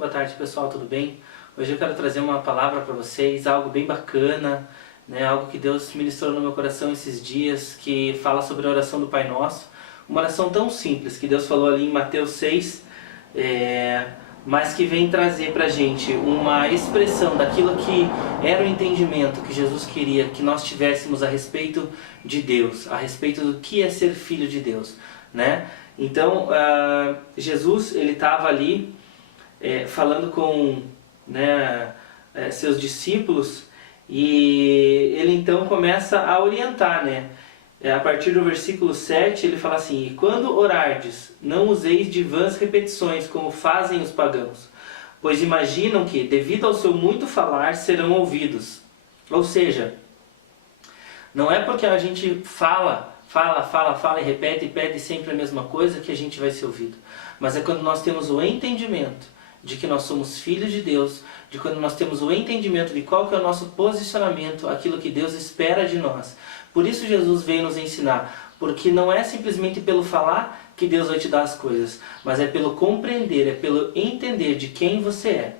Boa tarde, pessoal, tudo bem? Hoje eu quero trazer uma palavra para vocês, algo bem bacana, né? Algo que Deus ministrou no meu coração esses dias, que fala sobre a oração do Pai Nosso. Uma oração tão simples, que Deus falou ali em Mateus 6, mas que vem trazer para a gente uma expressão daquilo que era o entendimento que Jesus queria que nós tivéssemos a respeito de Deus, a respeito do que é ser filho de Deus, né? Então, Jesus, ele estava ali falando com seus discípulos, e ele então começa a orientar, né? A partir do versículo 7 ele fala assim: "E quando orardes, não useis de vãs repetições, como fazem os pagãos, pois imaginam que, devido ao seu muito falar, serão ouvidos." Ou seja, não é porque a gente fala e repete e pede sempre a mesma coisa que a gente vai ser ouvido. Mas é quando nós temos o entendimento de que nós somos filhos de Deus, de quando nós temos o entendimento de qual que é o nosso posicionamento, aquilo que Deus espera de nós. Por isso Jesus veio nos ensinar, porque não é simplesmente pelo falar que Deus vai te dar as coisas, mas é pelo compreender, é pelo entender de quem você é.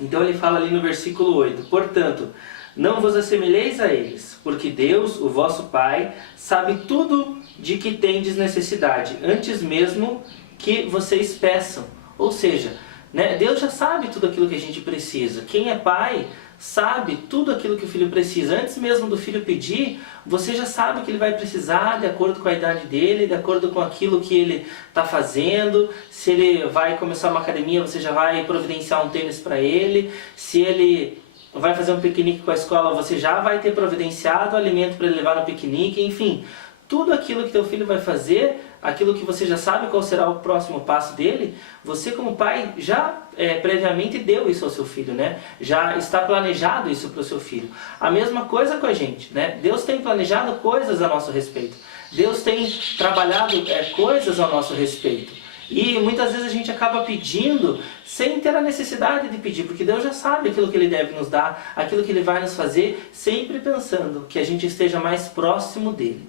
Então ele fala ali no versículo 8, "Portanto, não vos assemelheis a eles, porque Deus, o vosso Pai, sabe tudo de que tendes necessidade, antes mesmo que vocês peçam." Ou seja, né, Deus já sabe tudo aquilo que a gente precisa. Quem é pai sabe tudo aquilo que o filho precisa. Antes mesmo do filho pedir, você já sabe o que ele vai precisar, de acordo com a idade dele, de acordo com aquilo que ele está fazendo. Se ele vai começar uma academia, você já vai providenciar um tênis para ele. Se ele vai fazer um piquenique com a escola, você já vai ter providenciado alimento para ele levar no piquenique. Enfim, tudo aquilo que teu filho vai fazer, aquilo que você já sabe qual será o próximo passo dele, você como pai já previamente deu isso ao seu filho, né? Já está planejado isso para o seu filho. A mesma coisa com a gente, né? Deus tem planejado coisas a nosso respeito. Deus tem trabalhado coisas ao nosso respeito. E muitas vezes a gente acaba pedindo sem ter a necessidade de pedir, porque Deus já sabe aquilo que Ele deve nos dar, aquilo que Ele vai nos fazer, sempre pensando que a gente esteja mais próximo dEle.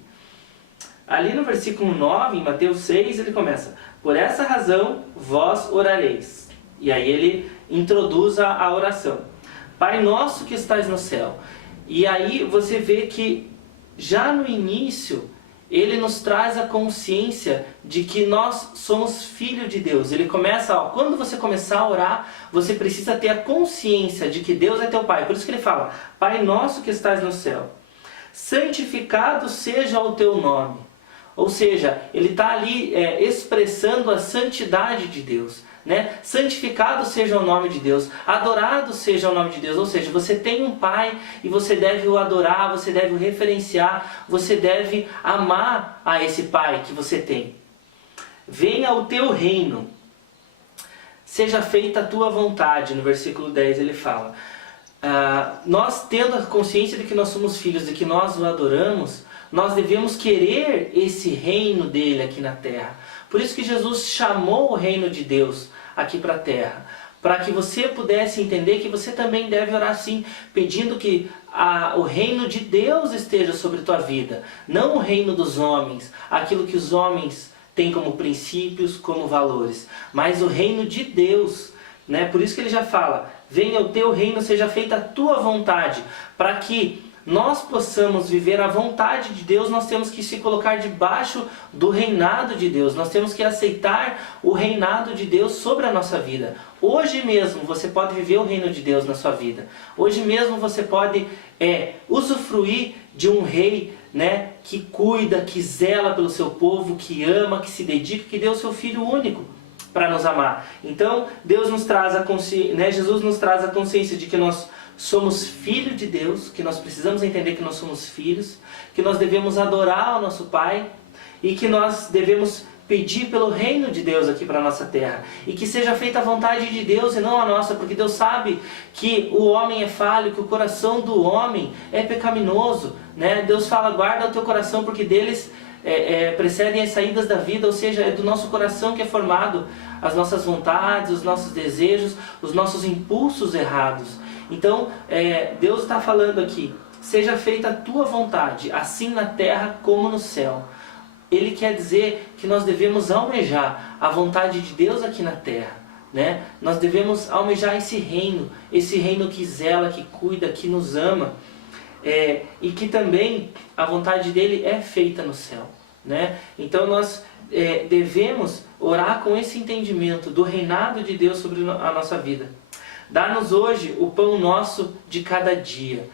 Ali no versículo 9, em Mateus 6, ele começa: "Por essa razão vós orareis." E aí ele introduz a oração. "Pai nosso que estais no céu." E aí você vê que já no início ele nos traz a consciência de que nós somos filhos de Deus. Ele começa, quando você começar a orar, você precisa ter a consciência de que Deus é teu Pai. Por isso que ele fala: "Pai nosso que estais no céu, santificado seja o teu nome." Ou seja, ele está ali expressando a santidade de Deus, né? Santificado seja o nome de Deus, adorado seja o nome de Deus. Ou seja, você tem um Pai e você deve o adorar, você deve o referenciar, você deve amar a esse Pai que você tem. "Venha o teu reino, seja feita a tua vontade." No versículo 10 ele fala. Nós tendo a consciência de que nós somos filhos, de que nós o adoramos, nós devemos querer esse reino dele aqui na terra. Por isso que Jesus chamou o reino de Deus aqui para a terra, para que você pudesse entender que você também deve orar assim, pedindo que o reino de Deus esteja sobre a tua vida, não o reino dos homens, aquilo que os homens têm como princípios, como valores, mas o reino de Deus, né? Por isso que ele já fala: "Venha o teu reino, seja feita a tua vontade." Para que nós possamos viver a vontade de Deus, nós temos que se colocar debaixo do reinado de Deus. Nós temos que aceitar o reinado de Deus sobre a nossa vida. Hoje mesmo você pode viver o reino de Deus na sua vida. Hoje mesmo você pode usufruir de um rei, né, que cuida, que zela pelo seu povo, que ama, que se dedica, que deu o seu Filho único para nos amar. Então Deus nos traz a consciência, né, Jesus nos traz a consciência de que nós somos filhos de Deus, que nós precisamos entender que nós somos filhos, que nós devemos adorar o nosso Pai e que nós devemos pedir pelo reino de Deus aqui para a nossa terra. E que seja feita a vontade de Deus e não a nossa, porque Deus sabe que o homem é falho, que o coração do homem é pecaminoso, né? Deus fala: "Guarda o teu coração, porque deles precedem as saídas da vida." Ou seja, é do nosso coração que é formado as nossas vontades, os nossos desejos, os nossos impulsos errados. Então, Deus está falando aqui: "Seja feita a tua vontade, assim na terra como no céu." Ele quer dizer que nós devemos almejar a vontade de Deus aqui na terra. né? Nós devemos almejar esse reino que zela, que cuida, que nos ama, e que também a vontade dele é feita no céu, né? Então nós devemos orar com esse entendimento do reinado de Deus sobre a nossa vida. Dá-nos hoje o pão nosso de cada dia.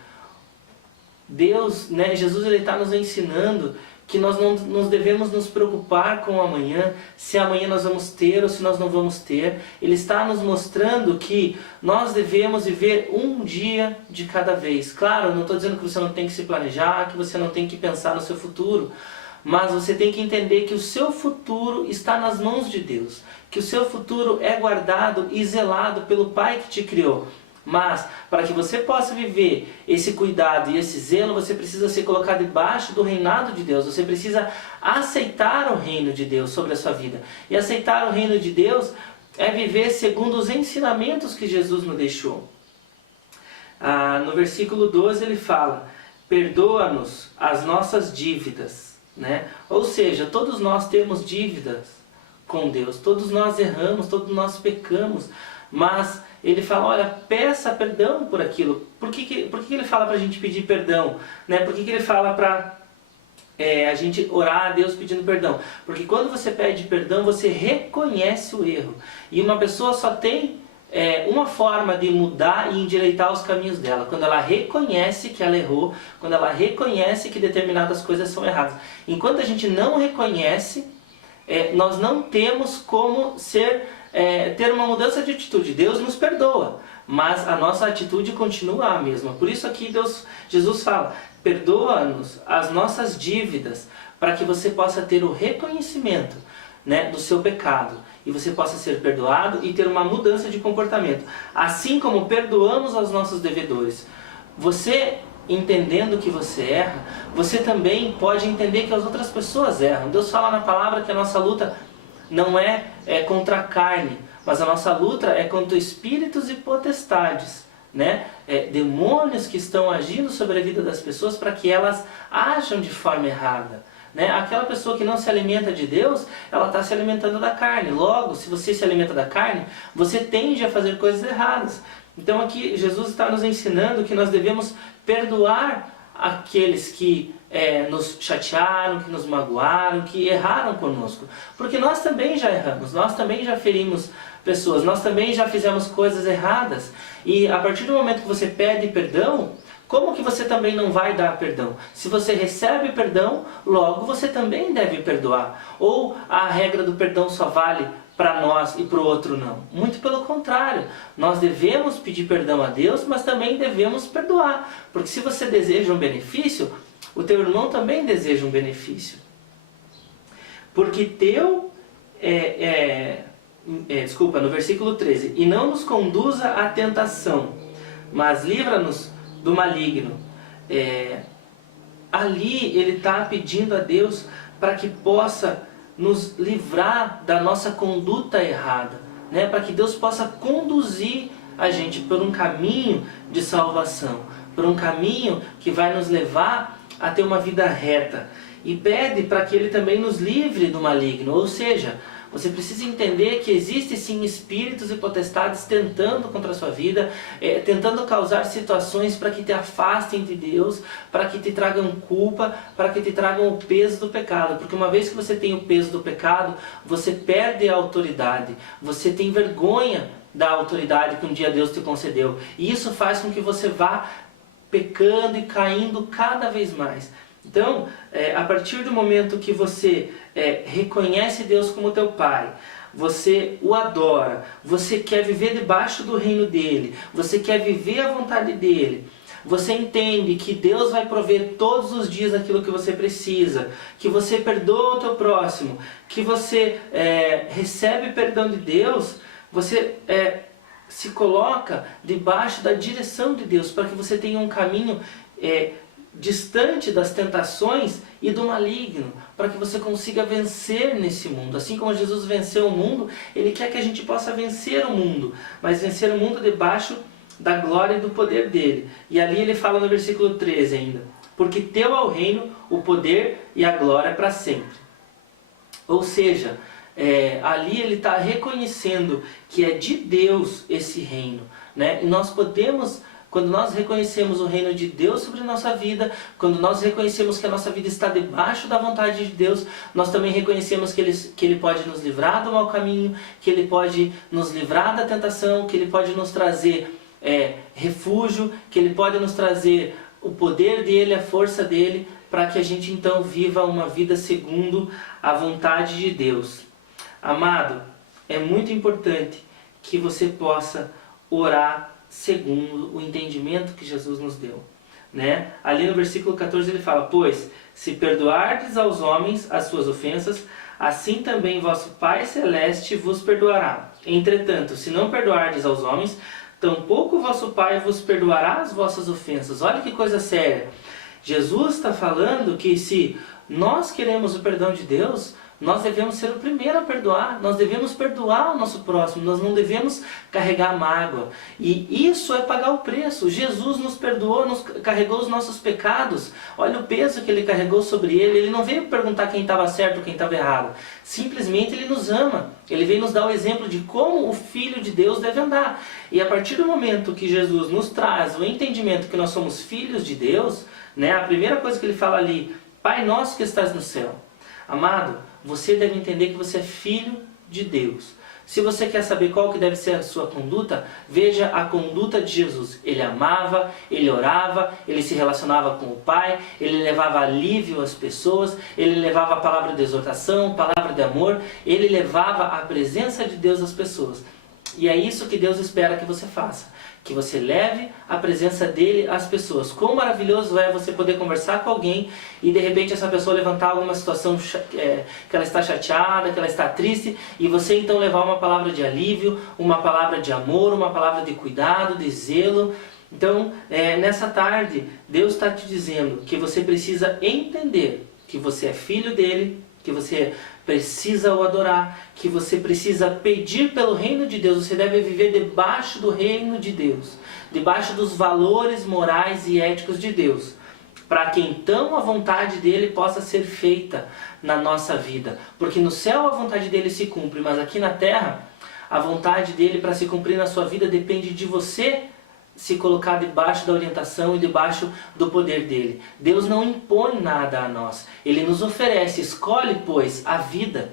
Deus, né, Jesus, ele está nos ensinando que nós não nos devemos nos preocupar com o amanhã, se amanhã nós vamos ter ou se nós não vamos ter. Ele está nos mostrando que nós devemos viver um dia de cada vez. Claro, eu não estou dizendo que você não tem que se planejar, que você não tem que pensar no seu futuro, mas você tem que entender que o seu futuro está nas mãos de Deus, que o seu futuro é guardado e zelado pelo Pai que te criou. Mas, para que você possa viver esse cuidado e esse zelo, você precisa ser colocado debaixo do reinado de Deus. Você precisa aceitar o reino de Deus sobre a sua vida. E aceitar o reino de Deus é viver segundo os ensinamentos que Jesus nos deixou. No versículo 12 ele fala: perdoa-nos as nossas dívidas, né? Ou seja, todos nós temos dívidas com Deus. Todos nós erramos, todos nós pecamos. Mas ele fala, olha, peça perdão por aquilo. Por que ele fala para a gente pedir perdão? Né? Por que ele fala para a gente orar a Deus pedindo perdão? Porque quando você pede perdão, você reconhece o erro. E uma pessoa só tem uma forma de mudar e endireitar os caminhos dela. Quando ela reconhece que ela errou, quando ela reconhece que determinadas coisas são erradas. Enquanto a gente não reconhece, nós não temos como ter uma mudança de atitude. Deus nos perdoa, mas a nossa atitude continua a mesma. Por isso aqui Jesus fala, perdoa-nos as nossas dívidas, para que você possa ter o reconhecimento, né, do seu pecado, e você possa ser perdoado e ter uma mudança de comportamento. Assim como perdoamos aos nossos devedores. Você, entendendo que você erra, você também pode entender que as outras pessoas erram. Deus fala na palavra que a nossa luta não é contra a carne, mas a nossa luta é contra espíritos e potestades, né? Demônios que estão agindo sobre a vida das pessoas para que elas ajam de forma errada, né? Aquela pessoa que não se alimenta de Deus, ela está se alimentando da carne. Logo, se você se alimenta da carne, você tende a fazer coisas erradas. Então aqui Jesus está nos ensinando que nós devemos perdoar aqueles que nos chatearam, que nos magoaram, que erraram conosco. Porque nós também já erramos, nós também já ferimos pessoas, nós também já fizemos coisas erradas. E a partir do momento que você pede perdão, como que você também não vai dar perdão? Se você recebe perdão, logo você também deve perdoar. Ou a regra do perdão só vale para nós e para o outro não? Muito pelo contrário, nós devemos pedir perdão a Deus, mas também devemos perdoar. Porque se você deseja um benefício, o teu irmão também deseja um benefício. Porque no versículo 13, e não nos conduza à tentação, mas livra-nos do maligno. Ali ele está pedindo a Deus para que possa nos livrar da nossa conduta errada, né? Para que Deus possa conduzir a gente por um caminho de salvação, por um caminho que vai nos levar a ter uma vida reta. E pede para que Ele também nos livre do maligno, ou seja, você precisa entender que existem sim espíritos e potestades tentando contra a sua vida, tentando causar situações para que te afastem de Deus, para que te tragam culpa, para que te tragam o peso do pecado. Porque uma vez que você tem o peso do pecado, você perde a autoridade, você tem vergonha da autoridade que um dia Deus te concedeu. E isso faz com que você vá pecando e caindo cada vez mais. Então, a partir do momento que você reconhece Deus como teu Pai, você o adora, você quer viver debaixo do reino dEle, você quer viver a vontade dEle, você entende que Deus vai prover todos os dias aquilo que você precisa, que você perdoa o teu próximo, que você recebe perdão de Deus, você se coloca debaixo da direção de Deus, para que você tenha um caminho distante das tentações e do maligno, para que você consiga vencer nesse mundo. Assim como Jesus venceu o mundo, Ele quer que a gente possa vencer o mundo, mas vencer o mundo debaixo da glória e do poder dEle. E ali Ele fala no versículo 13 ainda, porque teu é o reino, o poder e a glória para sempre. Ou seja, ali ele está reconhecendo que é de Deus esse reino, né? E nós podemos, quando nós reconhecemos o reino de Deus sobre a nossa vida, quando nós reconhecemos que a nossa vida está debaixo da vontade de Deus, nós também reconhecemos que Ele pode nos livrar do mau caminho, que Ele pode nos livrar da tentação, que Ele pode nos trazer refúgio, que Ele pode nos trazer o poder dEle, a força dEle, para que a gente então viva uma vida segundo a vontade de Deus. Amado, é muito importante que você possa orar segundo o entendimento que Jesus nos deu, né? Ali no versículo 14 ele fala: pois, se perdoardes aos homens as suas ofensas, assim também vosso Pai Celeste vos perdoará. Entretanto, se não perdoardes aos homens, tampouco vosso Pai vos perdoará as vossas ofensas. Olha que coisa séria. Jesus está falando que se nós queremos o perdão de Deus, nós devemos ser o primeiro a perdoar, nós devemos perdoar o nosso próximo, nós não devemos carregar mágoa. E isso é pagar o preço. Jesus nos perdoou, carregou os nossos pecados. Olha o peso que Ele carregou sobre Ele. Ele não veio perguntar quem estava certo ou quem estava errado. Simplesmente Ele nos ama. Ele veio nos dar o exemplo de como o Filho de Deus deve andar. E a partir do momento que Jesus nos traz o entendimento que nós somos filhos de Deus, né, a primeira coisa que Ele fala ali: Pai nosso que estás no céu. Amado, você deve entender que você é filho de Deus. Se você quer saber qual que deve ser a sua conduta, veja a conduta de Jesus. Ele amava, ele orava, ele se relacionava com o Pai, ele levava alívio às pessoas, ele levava a palavra de exortação, palavra de amor, ele levava a presença de Deus às pessoas. E é isso que Deus espera que você faça. Que você leve a presença dele às pessoas. Quão maravilhoso é você poder conversar com alguém e de repente essa pessoa levantar alguma situação que ela está chateada, que ela está triste, e você então levar uma palavra de alívio, uma palavra de amor, uma palavra de cuidado, de zelo. Então, nessa tarde, Deus está te dizendo que você precisa entender que você é filho dele, que você precisa o adorar, que você precisa pedir pelo reino de Deus. Você deve viver debaixo do reino de Deus, debaixo dos valores morais e éticos de Deus, para que então a vontade dele possa ser feita na nossa vida. Porque no céu a vontade dele se cumpre, mas aqui na terra a vontade dele para se cumprir na sua vida depende de você se colocar debaixo da orientação e debaixo do poder dele. Deus não impõe nada a nós. Ele nos oferece, escolhe, pois, a vida,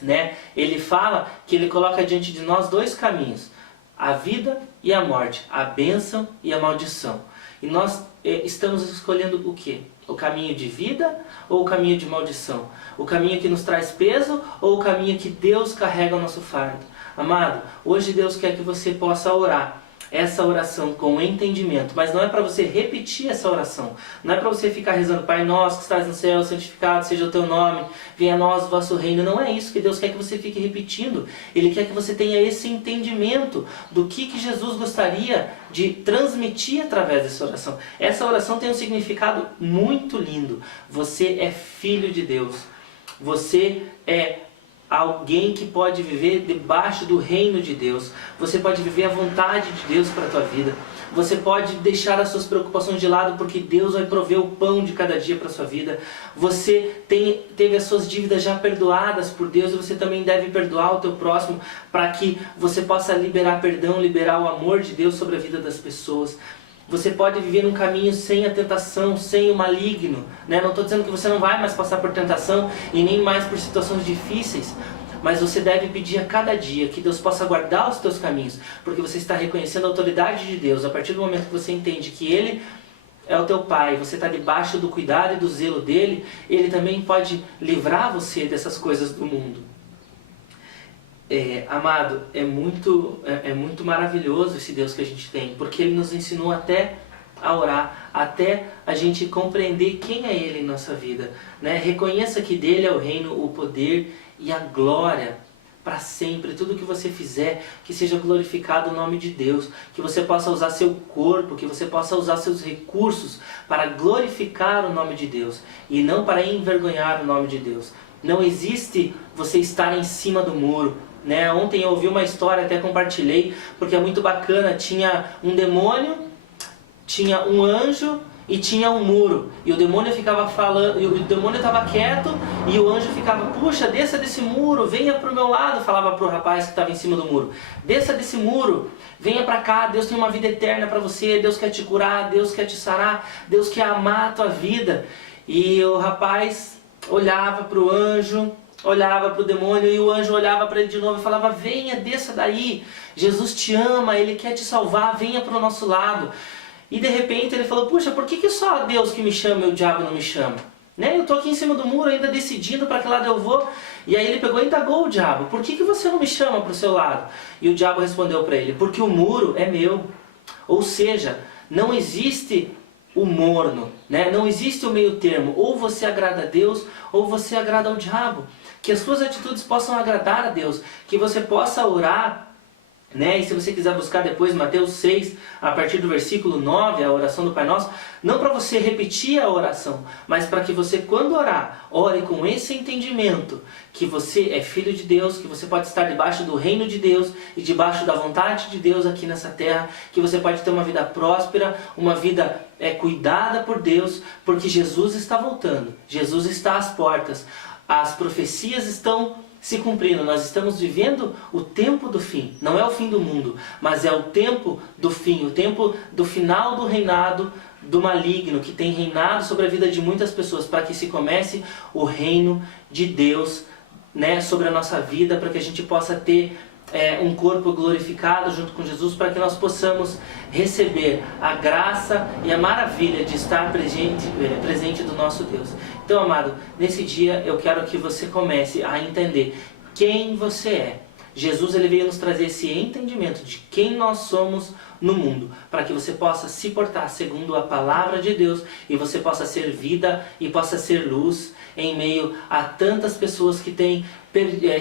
né? Ele fala que ele coloca diante de nós dois caminhos: a vida e a morte, a bênção e a maldição. E nós estamos escolhendo o quê? O caminho de vida ou o caminho de maldição? O caminho que nos traz peso ou o caminho que Deus carrega o nosso fardo? Amado, hoje Deus quer que você possa orar essa oração com entendimento, mas não é para você repetir essa oração, não é para você ficar rezando: Pai nosso que estás no céu, santificado seja o teu nome, venha a nós o vosso reino. Não é isso que Deus quer que você fique repetindo. Ele quer que você tenha esse entendimento do que Jesus gostaria de transmitir através dessa oração. Essa oração tem um significado muito lindo. Você é filho de Deus, você é alguém que pode viver debaixo do reino de Deus. Você pode viver a vontade de Deus para a tua vida. Você pode deixar as suas preocupações de lado, porque Deus vai prover o pão de cada dia para a sua vida. Você teve as suas dívidas já perdoadas por Deus, e você também deve perdoar o teu próximo, para que você possa liberar perdão, liberar o amor de Deus sobre a vida das pessoas. Você pode viver um caminho sem a tentação, sem o maligno, né? Não estou dizendo que você não vai mais passar por tentação e nem mais por situações difíceis, mas você deve pedir a cada dia que Deus possa guardar os teus caminhos, porque você está reconhecendo a autoridade de Deus. A partir do momento que você entende que Ele é o teu Pai, você está debaixo do cuidado e do zelo dEle, Ele também pode livrar você dessas coisas do mundo. Amado, é muito maravilhoso esse Deus que a gente tem, porque Ele nos ensinou até a orar, até a gente compreender quem é Ele em nossa vida, né? Reconheça que dEle é o reino, o poder e a glória para sempre. Tudo que você fizer, que seja glorificado o nome de Deus, que você possa usar seu corpo, que você possa usar seus recursos para glorificar o nome de Deus e não para envergonhar o nome de Deus. Não existe você estar em cima do muro, né? Ontem eu ouvi uma história, até compartilhei, porque é muito bacana. Tinha um demônio, tinha um anjo e tinha um muro, e o demônio ficava falando, e o demônio estava quieto, e o anjo ficava, puxa, desça desse muro, venha para o meu lado, falava para o rapaz que estava em cima do muro, desça desse muro, venha para cá, Deus tem uma vida eterna para você, Deus quer te curar, Deus quer te sarar, Deus quer amar a tua vida. E o rapaz olhava para o anjo, olhava para o demônio, e o anjo olhava para ele de novo e falava, venha, desça daí, Jesus te ama, Ele quer te salvar, venha para o nosso lado. E de repente ele falou, puxa, por que só Deus que me chama e o diabo não me chama? Né? Eu estou aqui em cima do muro ainda decidindo para que lado eu vou. E aí ele pegou e indagou o diabo, por que você não me chama para o seu lado? E o diabo respondeu para ele, porque o muro é meu. Ou seja, não existe o morno, né? Não existe o meio termo, ou você agrada a Deus ou você agrada ao diabo. Que as suas atitudes possam agradar a Deus, que você possa orar, né? E se você quiser buscar depois Mateus 6, a partir do versículo 9, a oração do Pai Nosso, não para você repetir a oração, mas para que você, quando orar, ore com esse entendimento, que você é filho de Deus, que você pode estar debaixo do reino de Deus e debaixo da vontade de Deus aqui nessa terra, que você pode ter uma vida próspera, uma vida cuidada por Deus, porque Jesus está voltando, Jesus está às portas, as profecias estão se cumprindo, nós estamos vivendo o tempo do fim, não é o fim do mundo, mas é o tempo do fim, o tempo do final do reinado do maligno, que tem reinado sobre a vida de muitas pessoas, para que se comece o reino de Deus, né, sobre a nossa vida, para que a gente possa ter um corpo glorificado junto com Jesus, para que nós possamos receber a graça e a maravilha de estar presente do nosso Deus. Então, amado, nesse dia eu quero que você comece a entender quem você é. Jesus, ele veio nos trazer esse entendimento de quem nós somos no mundo, para que você possa se portar segundo a palavra de Deus e você possa ser vida e possa ser luz em meio a tantas pessoas que têm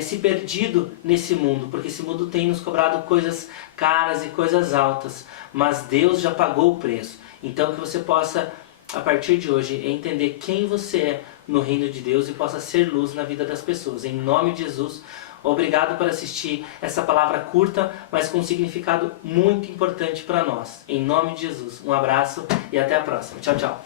se perdido nesse mundo, porque esse mundo tem nos cobrado coisas caras e coisas altas, mas Deus já pagou o preço. Então que você possa, a partir de hoje, entender quem você é no reino de Deus e possa ser luz na vida das pessoas. Em nome de Jesus, obrigado por assistir essa palavra curta, mas com um significado muito importante para nós. Em nome de Jesus, um abraço e até a próxima. Tchau, tchau.